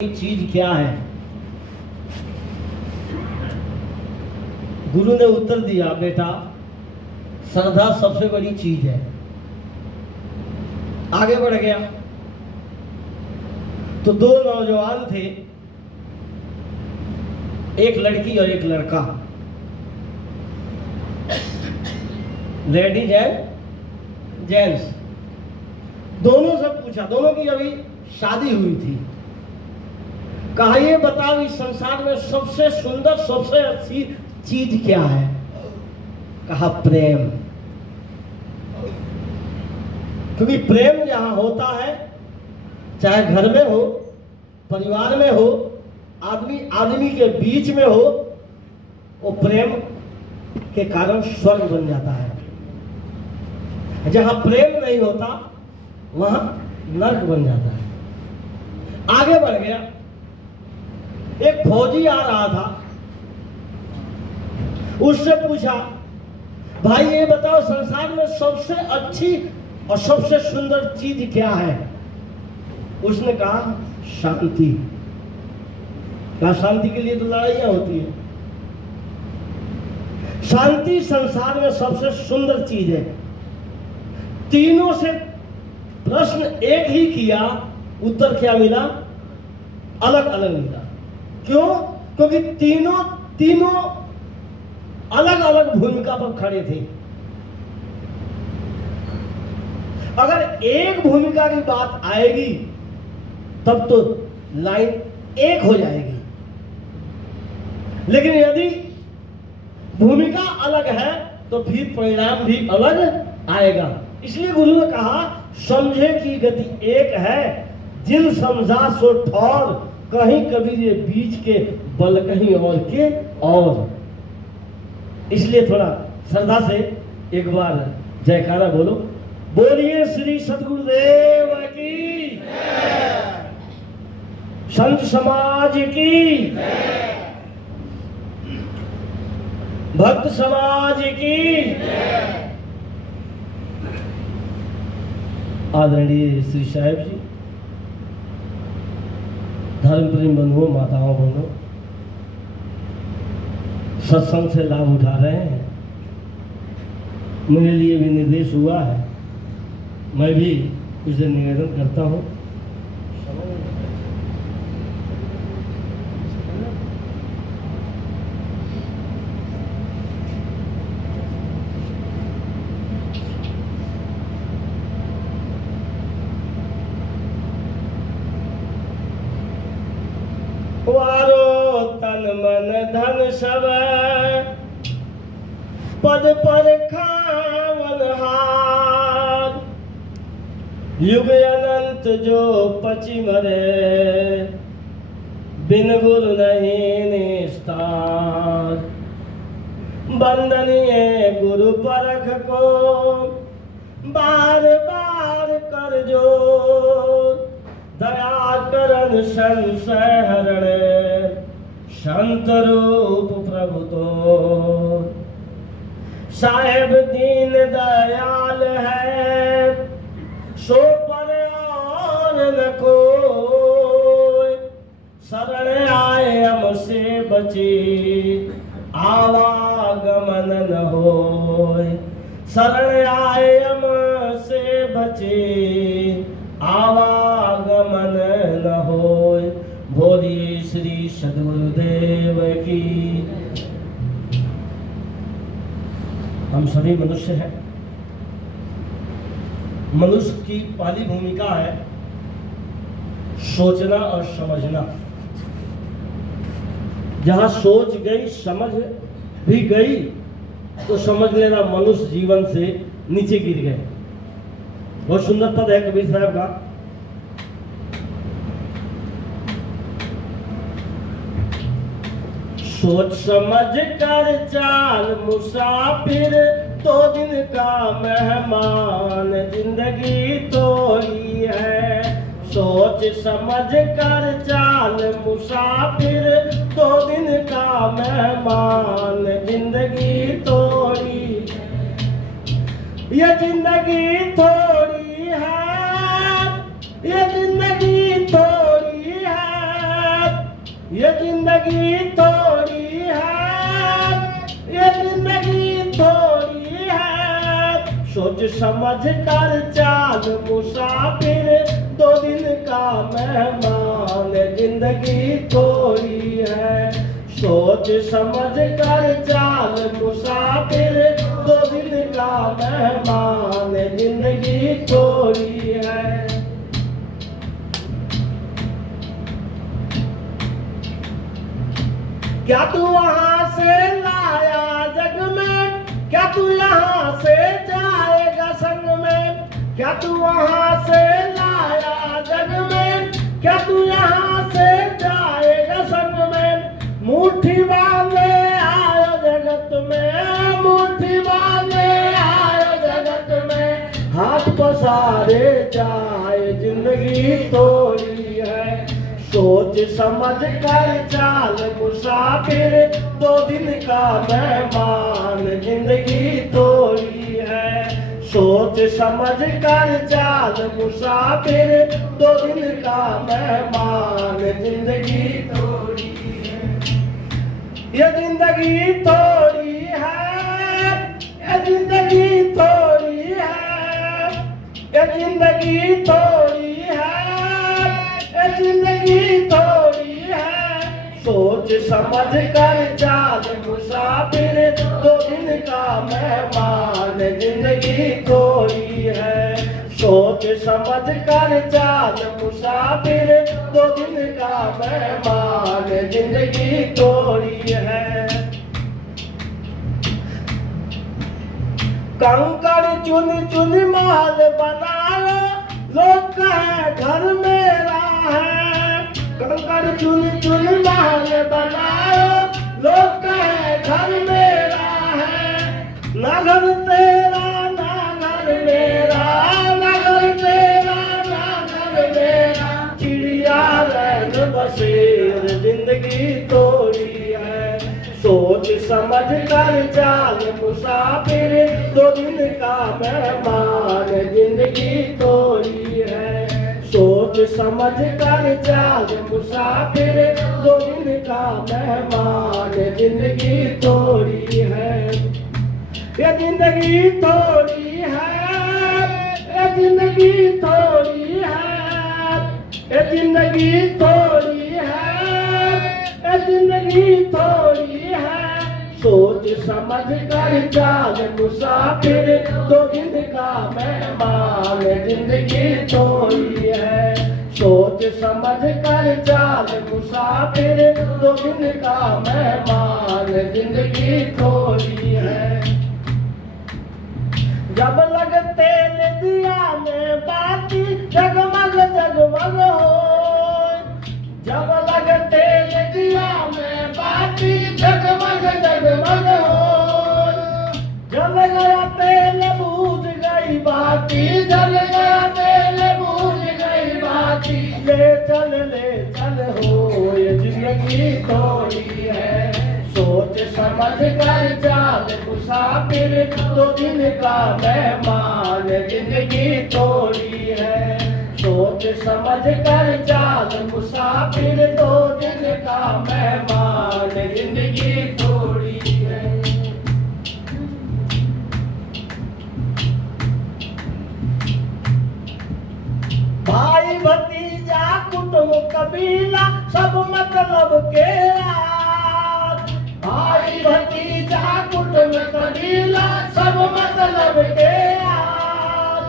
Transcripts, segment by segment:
चीज क्या है? गुरु ने उत्तर दिया, बेटा श्रद्धा सबसे बड़ी चीज है। आगे बढ़ गया तो दो नौजवान थे, एक लड़की और एक लड़का, लेडीज एंड जेंट्स। दोनों से पूछा, दोनों की अभी शादी हुई थी। कहा ये बताओ इस संसार में सबसे सुंदर सबसे अच्छी चीज क्या है? कहा प्रेम। क्योंकि प्रेम जहां होता है, चाहे घर में हो, परिवार में हो, आदमी आदमी के बीच में हो, वो प्रेम के कारण स्वर्ग बन जाता है। जहां प्रेम नहीं होता वहां नरक बन जाता है। आगे बढ़ गया, एक फौजी आ रहा था, उससे पूछा, भाई ये बताओ संसार में सबसे अच्छी और सबसे सुंदर चीज क्या है? उसने कहा शांति। कहा शांति के लिए तो लड़ाइयां होती है, शांति संसार में सबसे सुंदर चीज है। तीनों से प्रश्न एक ही किया, उत्तर क्या मिला? अलग अलग मिला। क्यों? क्योंकि तीनों अलग अलग भूमिका पर खड़े थे। अगर एक भूमिका की बात आएगी तब तो लाइन एक हो जाएगी, लेकिन यदि भूमिका अलग है तो फिर परिणाम भी अलग आएगा। इसलिए गुरु ने कहा समझे की गति एक है, जिन समझा सो ठौर, कहीं कबीर ये बीच के बल कहीं और के और। इसलिए थोड़ा श्रद्धा से एक बार जयकारा बोलो। बोलिए श्री सद्गुरुदेव की, संत समाज की, भक्त समाज की। आदरणीय श्री साहेब जी, धर्म प्रेम बंधुओं, माताओं बहनों, सत्संग से लाभ उठा रहे हैं। मेरे लिए भी निर्देश हुआ है, मैं भी कुछ निवेदन करता हूँ। वारो तन मन धन सब पद पर खावन हार, युग अनंत जो पची मरे, बिन गुरु नहीं निस्तार। बंदनीय गुरु परख को बार बार कर जोर, दया करन संशय हरण, संत रूप प्रभु तो। साहेब दीन दयाल है, सो पर और न कोई, शरण आए हमसे बचे, आवागमन न होय। शरण आए हमसे बचे, आवागमन न होय। बोलिए श्री सद्गुरुदेव की। हम सभी मनुष्य हैं। मनुष्य की पहली भूमिका है सोचना और समझना। जहां सोच गई, समझ भी गई, तो समझ लेना मनुष्य जीवन से नीचे गिर गए। बहुत सुंदर पद है कबीर साहब का। सोच समझ कर चाल मुसाफिर, दो दिन का मेहमान, जिंदगी थोड़ी है। सोच समझ कर चाल मुसाफिर, दो दिन का मेहमान, जिंदगी थोड़ी। ये जिंदगी थोड़ी है, ये जिंदगी थोड़ी है, ये जिंदगी थोड़ी है, ये जिंदगी थोड़ी है, सोच समझ कर चाल मुसाफिर, 2 दिन का मेहमान। जिंदगी थोड़ी है, सोच समझ कर चाल मुसाफिर, 2 दिन का मेहमान। जिंदगी थोड़ी है। क्या तू वहां से लाया जग में, क्या तू यहाँ से जाएगा संग में, क्या तू वहां से लाया जग में, क्या तू यहाँ से जाएगा संग में। मुट्ठी बांधे आयो जगत में, मुट्ठी बांधे आयो जगत में, हाथ पसारे जाए। जिंदगी थोड़ी है, सोच समझ कर चाल मुसाफिर, 2 दिन का मेहमान। जिंदगी थोड़ी है, सोच समझ कर चाल मुसाफिर, 2 दिन का मेहमान। जिंदगी थोड़ी है, ये जिंदगी थोड़ी है, ये जिंदगी थोड़ी है, ये जिंदगी थोड़ी है, जिंदगी थोड़ी है, सोच समझ कर चाल मुसाफिर, 2 दिन का मेहमान। जिंदगी थोड़ी है, सोच समझ कर चाल मुसाफिर, 2 दिन का मेहमान। जिंदगी थोड़ी है। कंकड़ चुन चुन महल बनाओ, लोग कहे घर मेरा है। कंकड़ चुन चुन महल बनाओ, लोग कहे घर मेरा है। ना घर तेरा ना घर मेरा, ना घर तेरा ना घर मेरा, चिड़िया रैन बसेर। जिंदगी थोड़ी है, सोच समझ कर चाल मुसाफिर, 2 दिन का मेहमान। जिंदगी थोड़ी है, सोच समझ कर चाल मुसाफिर, 2 दिन का मेहमान। जिंदगी थोड़ी है, ये जिंदगी थोड़ी है, ये जिंदगी थोड़ी है, ये जिंदगी थोड़ी है, ये जिंदगी थोड़ी है, सोच समझ कर चाल मुसाफिर, 2 दिन का मेहमान। जिंदगी थोड़ी है, सोच समझ कर चाल मुसाफिर, 2 दिन का मेहमान। जिंदगी थोड़ी है। जब लगते दिया में बाती, जगमग जगमग हो। जब लगते दिया में बाती, जगमग जगमग हो। जल गया तेल बूझ गई बाती, जल गया तेल बूझ गई बाती। ले चल हो, ये जिंदगी थोड़ी है, सोच समझ कर चाल मुसाफिर, 2 दिन का मेहमान। जिंदगी थोड़ी है, सोच समझ कर चाल मुसाफिर, 2 दिन का मेहमान। जिंदगी थोड़ी है। भाई भतीजा कुटुंब कबीला, सब मतलब के यार। भाई भतीजा कुटुंब कबीला, सब मतलब के यार।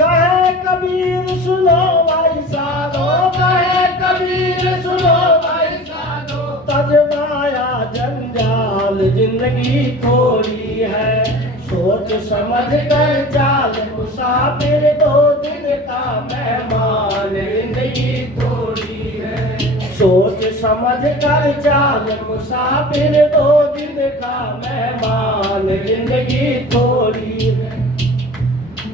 कहे कबीर सुनो भाई सालो, कहे कबीर सुनो भाई सालो, तजमाया जंजाल। जिंदगी थोड़ी है, सोच समझ कर चाल मुसाफिर, 2 दिन का मेहमान। जिंदगी थोड़ी है, सोच समझ कर चाल मुसाफिर, 2 दिन का मेहमान। जिंदगी थोड़ी है,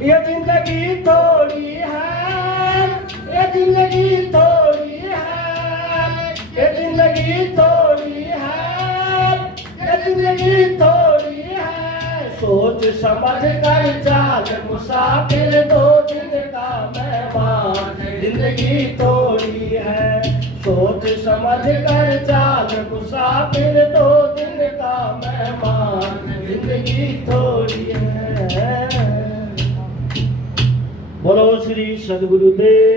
ये जिंदगी थोड़ी है, ये जिंदगी थोड़ी है, ये जिंदगी थोड़ी है, ये जिंदगी थोड़ी है, सोच समझ कर चाल मुसाफिर, 2 दिन का मेहमान। जिंदगी थोड़ी है, सोच समझ कर चाल, मुसाफिर 2 दिन का मेहमान, जिंदगी थोड़ी है। बोलो श्री सद्गुरुदेव।